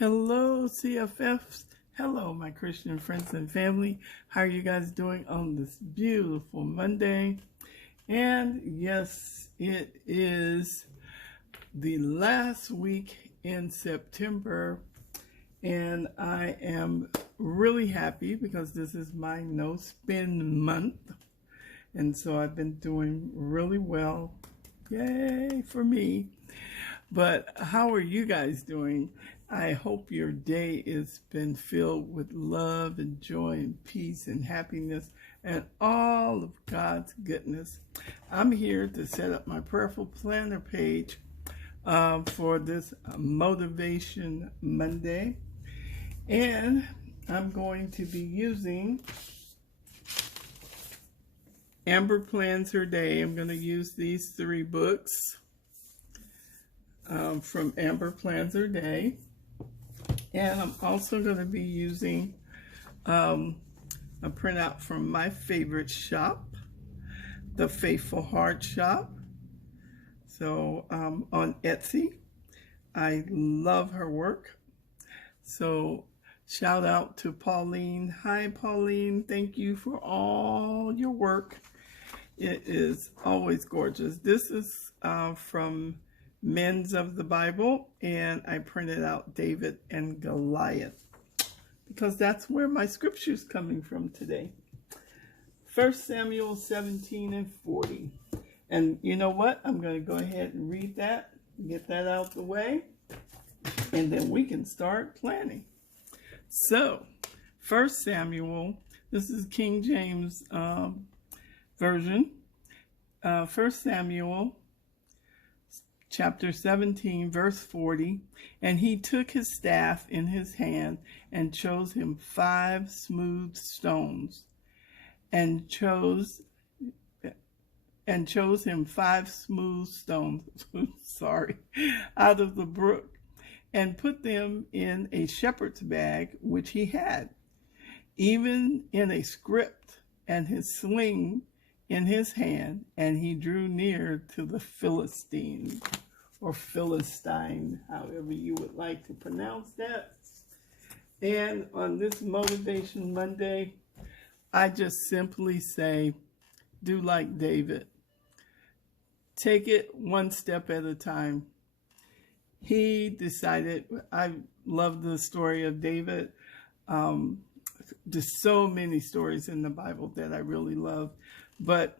Hello, CFF'S. Hello, my Christian friends and family. How are you guys doing on this beautiful Monday? And yes, it is the last week in September, and I am really happy because this is my no spend month. And so I've been doing really well. Yay for me. But how are you guys doing? I hope your day has been filled with love and joy and peace and happiness and all of God's goodness. I'm here to set up my prayerful planner page for this Motivation Monday. And I'm going to be using Amber Plans Her Day. I'm going to use these 3 books from Amber Plans Her Day. And I'm also going to be using a printout from my favorite shop, The Faithful Heart Shop. So on Etsy. I love her work. So shout out to Pauline. Hi, Pauline. Thank you for all your work. It is always gorgeous. This is from Men's of the Bible, and I printed out David and Goliath because that's where my scripture is coming from today. 1 Samuel 17 and 40. And you know what? I'm going to go ahead and read that, get that out of the way, and then we can start planning. So, 1 Samuel, this is King James version. 1 Samuel chapter 17, verse 40, and he took his staff in his hand and chose him 5 smooth stones, and chose him 5 smooth stones, out of the brook, and put them in a shepherd's bag which he had, even in a scrip, and his sling in his hand, and he drew near to the Philistine, or Philistine, however you would like to pronounce that. And on this Motivation Monday, I just simply say, do like David. Take it one step at a time. He decided, I love the story of David. There's so many stories in the Bible that I really love. But,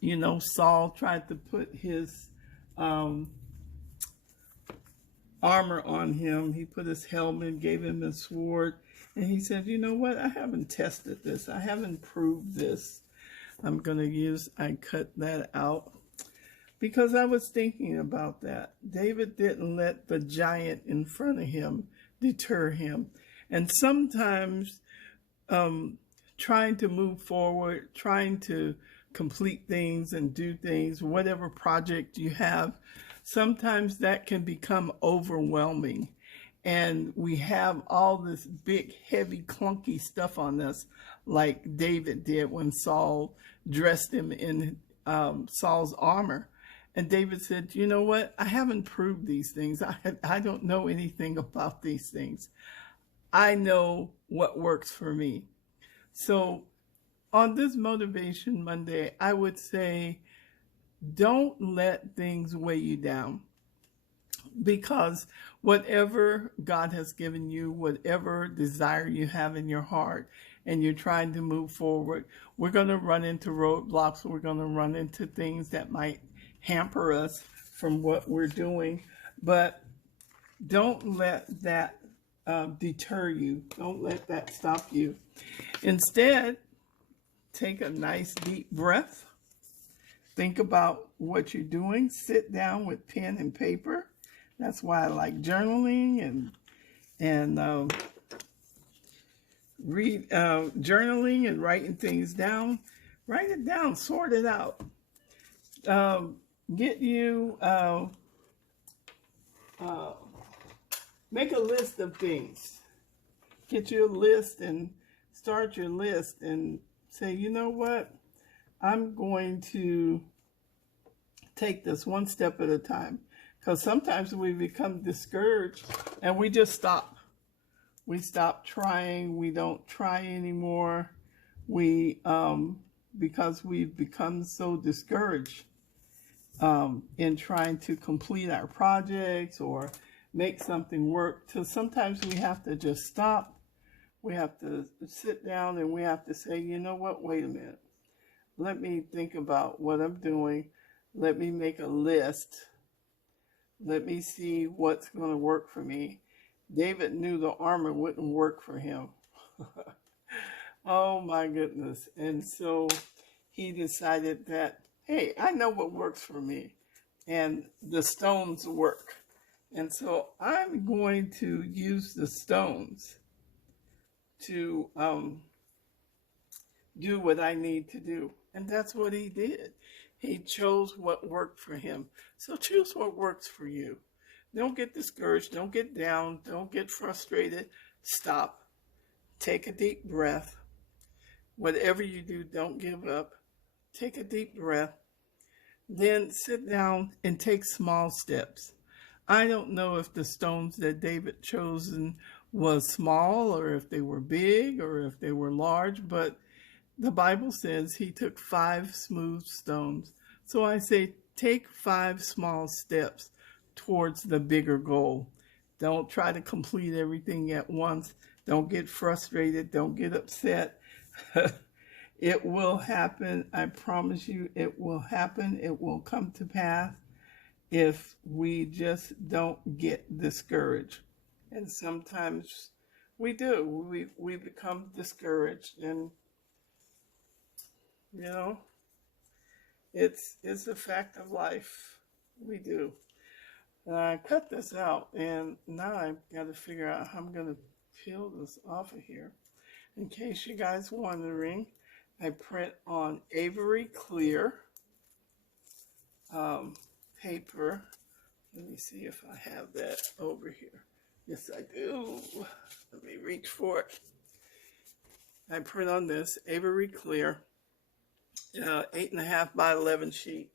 you know, Saul tried to put his armor on him. He put his helmet, gave him his sword. And he said, you know what? I haven't tested this. I haven't proved this. I cut that out because I was thinking about that. David didn't let the giant in front of him deter him. And sometimes trying to move forward, trying to complete things and do things, whatever project you have, sometimes that can become overwhelming. And we have all this big, heavy, clunky stuff on us, like David did when Saul dressed him in Saul's armor. And David said, you know what? I haven't proved these things. I don't know anything about these things. I know what works for me. So on this Motivation Monday, I would say, don't let things weigh you down, because whatever God has given you, whatever desire you have in your heart, and you're trying to move forward, we're going to run into roadblocks. We're going to run into things that might hamper us from what we're doing. But don't let that deter you. Don't let that stop you. Instead, take a nice deep breath. Think about what you're doing. Sit down with pen and paper. That's why I like journaling and read journaling and writing things down. Write it down. Sort it out. Make a list of things. Get you a list and start your list and say, you know what? I'm going to take this one step at a time. Because sometimes we become discouraged and we just stop. We stop trying. We don't try anymore. We, because we've become so discouraged in trying to complete our projects or make something work. So sometimes we have to just stop. We have to sit down and we have to say, you know what, wait a minute. Let me think about what I'm doing. Let me make a list. Let me see what's going to work for me. David knew the armor wouldn't work for him. Oh my goodness. And so he decided that, hey, I know what works for me. And the stones work. And so I'm going to use the stones to do what I need to do. And that's what he did. He chose what worked for him. So choose what works for you. Don't get discouraged. Don't get down. Don't get frustrated. Stop. Take a deep breath. Whatever you do, don't give up. Take a deep breath. Then sit down and take small steps. I don't know if the stones that David chosen was small or if they were big or if they were large, but the Bible says he took 5 smooth stones. So I say take 5 small steps towards the bigger goal. Don't try to complete everything at once. Don't get frustrated. Don't get upset. It will happen. I promise you it will happen. It will come to pass if we just don't get discouraged. And sometimes we do. We become discouraged, and you know, it's a fact of life. We do. And I cut this out, and now I've got to figure out how I'm going to peel this off of here. In case you guys wondering, I print on Avery clear paper. Let me see if I have that over here. Yes, I do. Let me reach for it. I print on this Avery clear 8.5 by 11 sheet.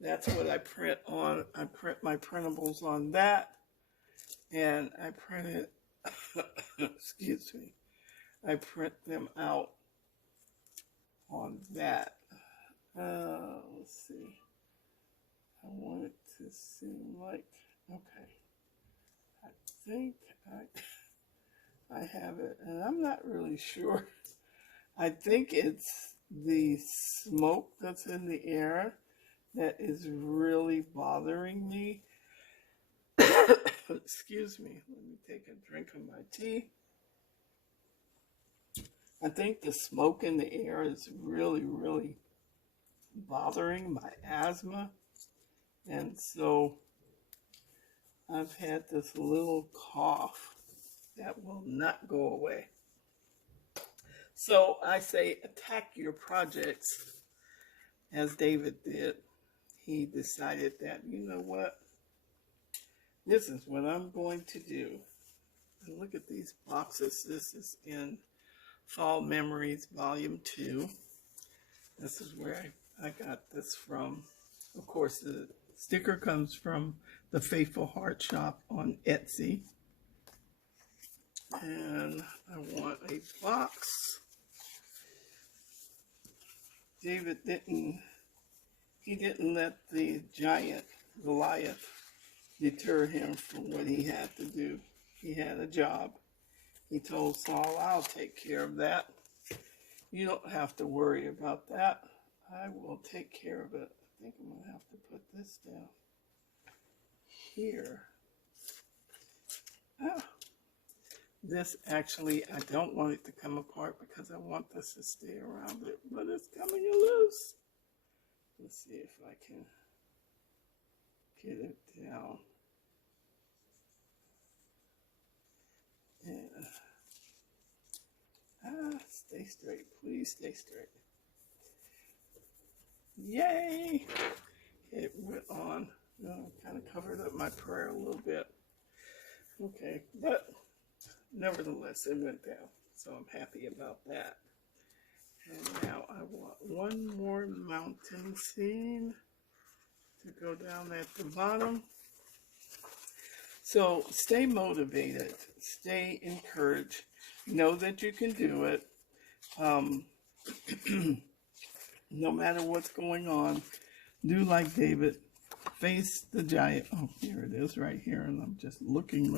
That's what I print on. I print my printables on that, and I print it. Excuse me. I print them out on that. Let's see. I want it to seem like, okay. I think I have it, and I'm not really sure. I think it's the smoke that's in the air that is really bothering me. Excuse me. Let me take a drink of my tea. I think the smoke in the air is really, really bothering my asthma. And so I've had this little cough that will not go away. So I say attack your projects as David did. He decided that, you know what? This is what I'm going to do. And look at these boxes. This is in Fall Memories Volume 2. This is where I got this from. Of course, the sticker comes from the Faithful Heart Shop on Etsy. And I want a box. David didn't let the giant Goliath deter him from what he had to do. He had a job. He told Saul, I'll take care of that. You don't have to worry about that. I will take care of it. I think I'm going to have to put this down here. Ah. This actually, I don't want it to come apart because I want this to stay around it, but it's coming loose. Let's see if I can get it down. Yeah. Stay straight. Please stay straight. Yay! It went on. Kind of covered up my prayer a little bit. Okay, but nevertheless, it went down. So I'm happy about that. And now I want one more mountain scene to go down at the bottom. So stay motivated, stay encouraged, know that you can do it. No matter what's going on, do like David, face the giant. Oh, here it is right here, and I'm just looking.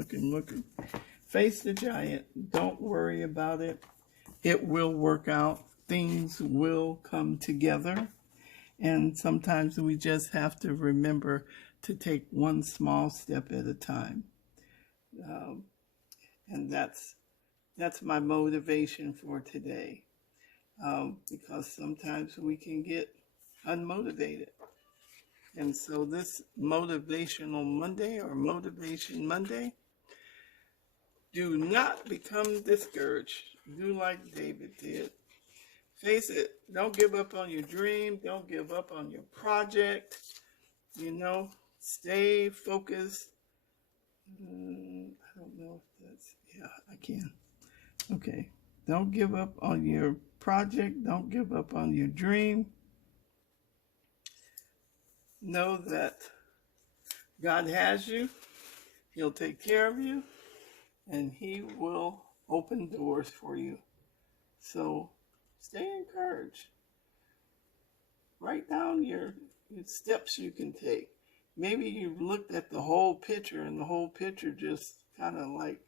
Face the giant. Don't worry about it. It will work out. Things will come together. And sometimes we just have to remember to take one small step at a time. And that's my motivation for today. Because sometimes we can get unmotivated. And so this Motivational Monday or Motivation Monday, do not become discouraged. Do like David did. Face it. Don't give up on your dream. Don't give up on your project. You know, stay focused. I don't know if that's, yeah, I can. Okay. Don't give up on your project. Don't give up on your dream. Know that God has you. He'll take care of you. And He will open doors for you. So stay encouraged. Write down your steps you can take. Maybe you've looked at the whole picture and the whole picture just kind of like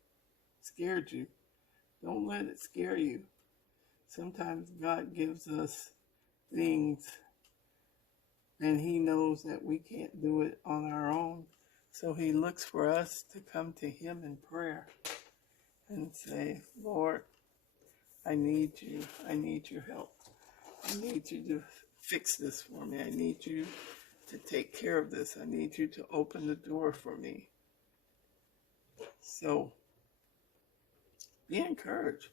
scared you. Don't let it scare you. Sometimes God gives us things and He knows that we can't do it on our own. So He looks for us to come to Him in prayer and say, Lord, I need you. I need your help. I need you to fix this for me. I need you to take care of this. I need you to open the door for me. So be encouraged.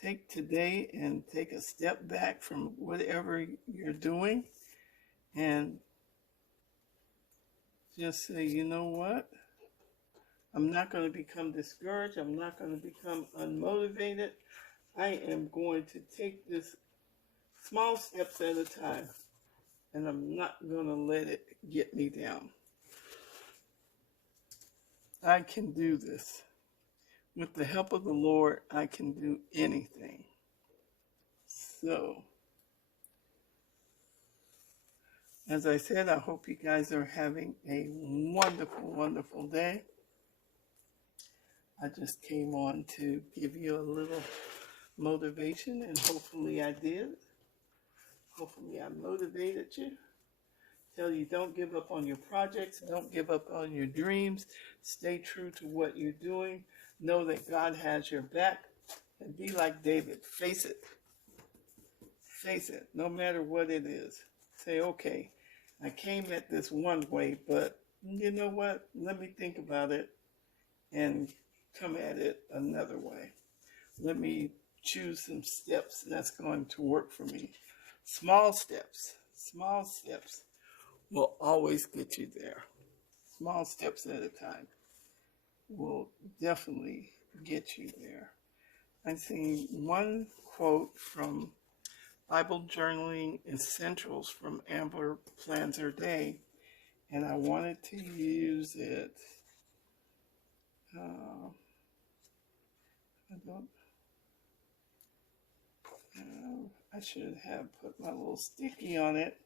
Take today and take a step back from whatever you're doing and just say, you know what? I'm not going to become discouraged. I'm not going to become unmotivated. I am going to take this small steps at a time, and I'm not going to let it get me down. I can do this. With the help of the Lord, I can do anything. So, as I said, I hope you guys are having a wonderful, wonderful day. I just came on to give you a little motivation, and hopefully I did. Hopefully I motivated you. Tell you don't give up on your projects. Don't give up on your dreams. Stay true to what you're doing. Know that God has your back. And be like David. Face it. Face it. No matter what it is. Say, okay, I came at this one way, but you know what? Let me think about it and come at it another way. Let me choose some steps that's going to work for me. Small steps will always get you there. Small steps at a time will definitely get you there. I'm seeing one quote from Bible Journaling Essentials from Amber Plans Her Day, and I wanted to use it. I should have put my little sticky on it,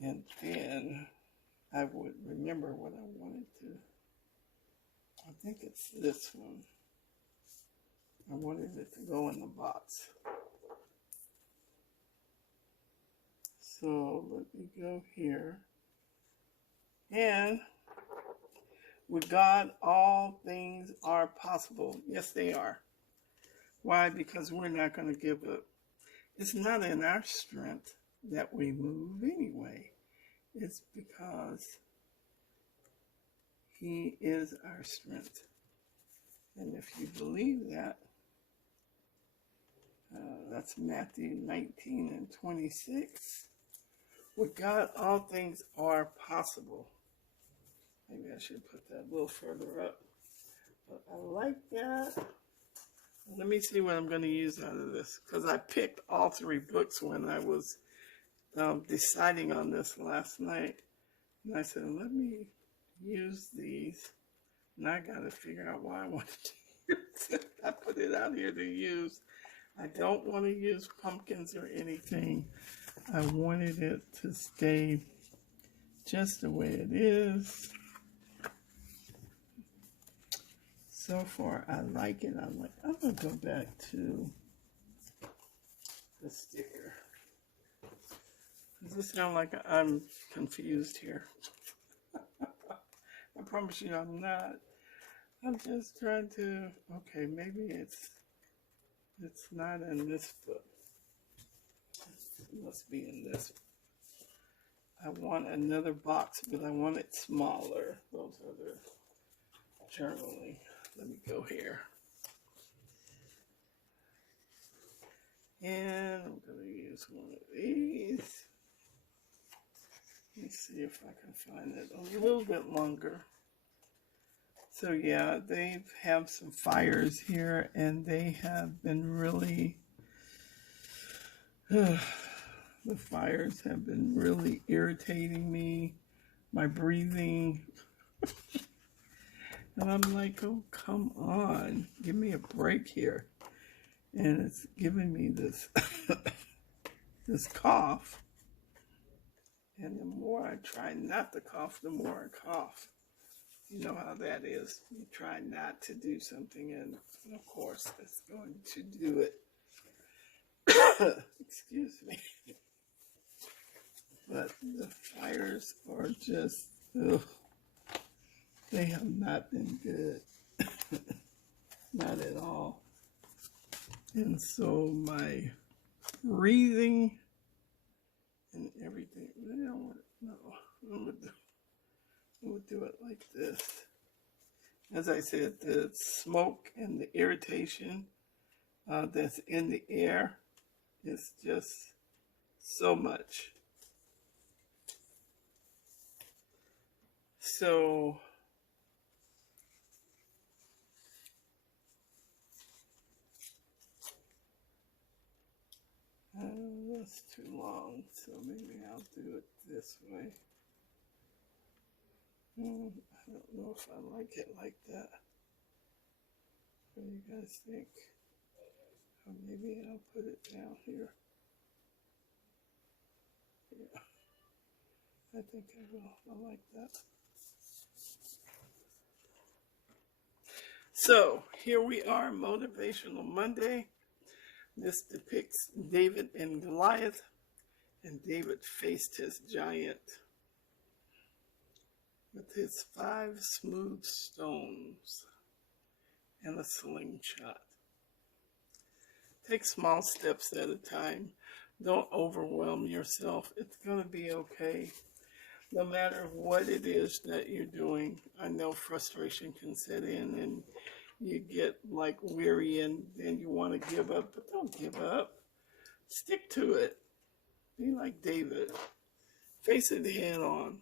and then I would remember what I wanted to. I think it's this one. I wanted it to go in the box. So let me go here. And with God, all things are possible. Yes, they are. Why? Because we're not going to give up. It's not in our strength that we move anyway. It's because He is our strength. And if you believe that, that's Matthew 19:26. With God, all things are possible. Maybe I should put that a little further up. But I like that. Let me see what I'm going to use out of this. Because I picked all three books when I was deciding on this last night. And I said, let me use these. And I got to figure out why I want to use it. I put it out here to use. I don't want to use pumpkins or anything. I wanted it to stay just the way it is. So far, I like it. I'm going to go back to the sticker. Does it sound like I'm confused here? I promise you I'm not. I'm just trying to, okay, maybe it's not in this book. It must be in this. I want another box, but I want it smaller. Those other journaling. Let me go here. And I'm going to use one of these. Let me see if I can find it a little bit longer. So yeah, they have some fires here, and they have been really, the fires have been really irritating me, my breathing. And I'm like, oh, come on, give me a break here. And it's giving me this, this cough. And the more I try not to cough, the more I cough. You know how that is. You try not to do something, and of course, it's going to do it. Excuse me. But the fires are just, ugh, they have not been good. Not at all. And so my breathing and everything, I'm gonna do it like this. As I said, the smoke and the irritation that's in the air is just so much. So that's too long, so maybe I'll do it this way. I don't know if I like it like that. What do you guys think? Or maybe I'll put it down here. Yeah, I think I will. I like that. So here we are, Motivational Monday. This depicts David and Goliath, and David faced his giant with his 5 smooth stones and a slingshot. Take small steps at a time. Don't overwhelm yourself. It's going to be okay. No matter what it is that you're doing, I know frustration can set in and you get like weary and then you want to give up, but don't give up. Stick to it. Be like David. Face it head on.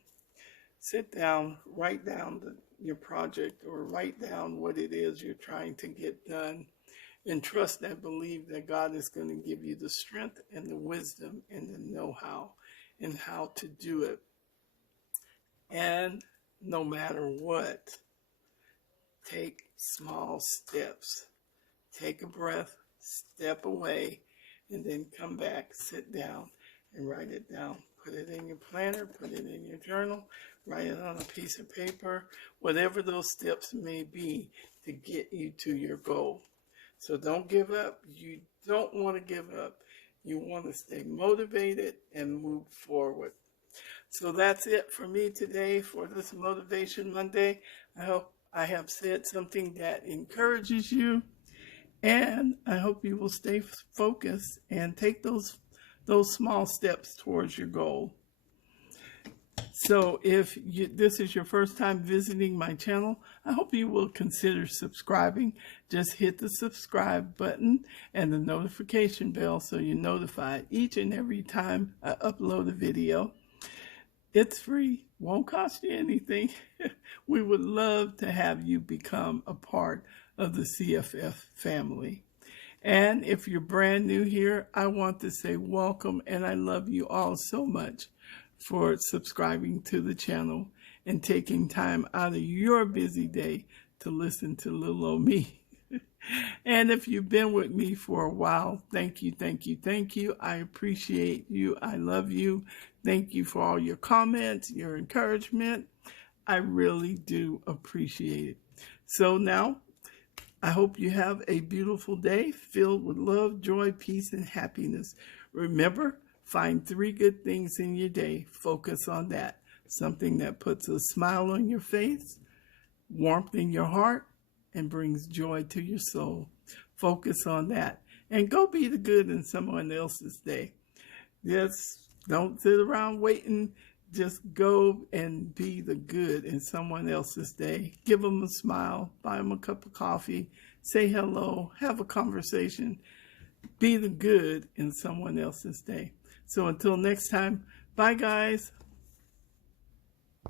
Sit down, write down your project, or write down what it is you're trying to get done, and trust and believe that God is going to give you the strength and the wisdom and the know-how and how to do it. And no matter what, take small steps. Take a breath, step away, and then come back, sit down, and write it down. Put it in your planner, put it in your journal, write it on a piece of paper, whatever those steps may be to get you to your goal. So don't give up. You don't want to give up. You want to stay motivated and move forward. So that's it for me today for this Motivation Monday. I hope I have said something that encourages you, and I hope you will stay focused and take those small steps towards your goal. So if this is your first time visiting my channel, I hope you will consider subscribing. Just hit the subscribe button and the notification bell so you're notified each and every time I upload a video. It's free, won't cost you anything. We would love to have you become a part of the CFF family. And if you're brand new here, I want to say welcome, and I love you all so much for subscribing to the channel. and taking time out of your busy day to listen to little old me. And if you've been with me for a while, thank you, thank you, thank you. I appreciate you. I love you. Thank you for all your comments, your encouragement. I really do appreciate it. So now, I hope you have a beautiful day filled with love, joy, peace, and happiness. Remember, find 3 good things in your day. Focus on that. Something that puts a smile on your face, warmth in your heart, and brings joy to your soul. Focus on that. And go be the good in someone else's day. Just don't sit around waiting. Just go and be the good in someone else's day. Give them a smile. Buy them a cup of coffee. Say hello. Have a conversation. Be the good in someone else's day. So until next time, bye guys.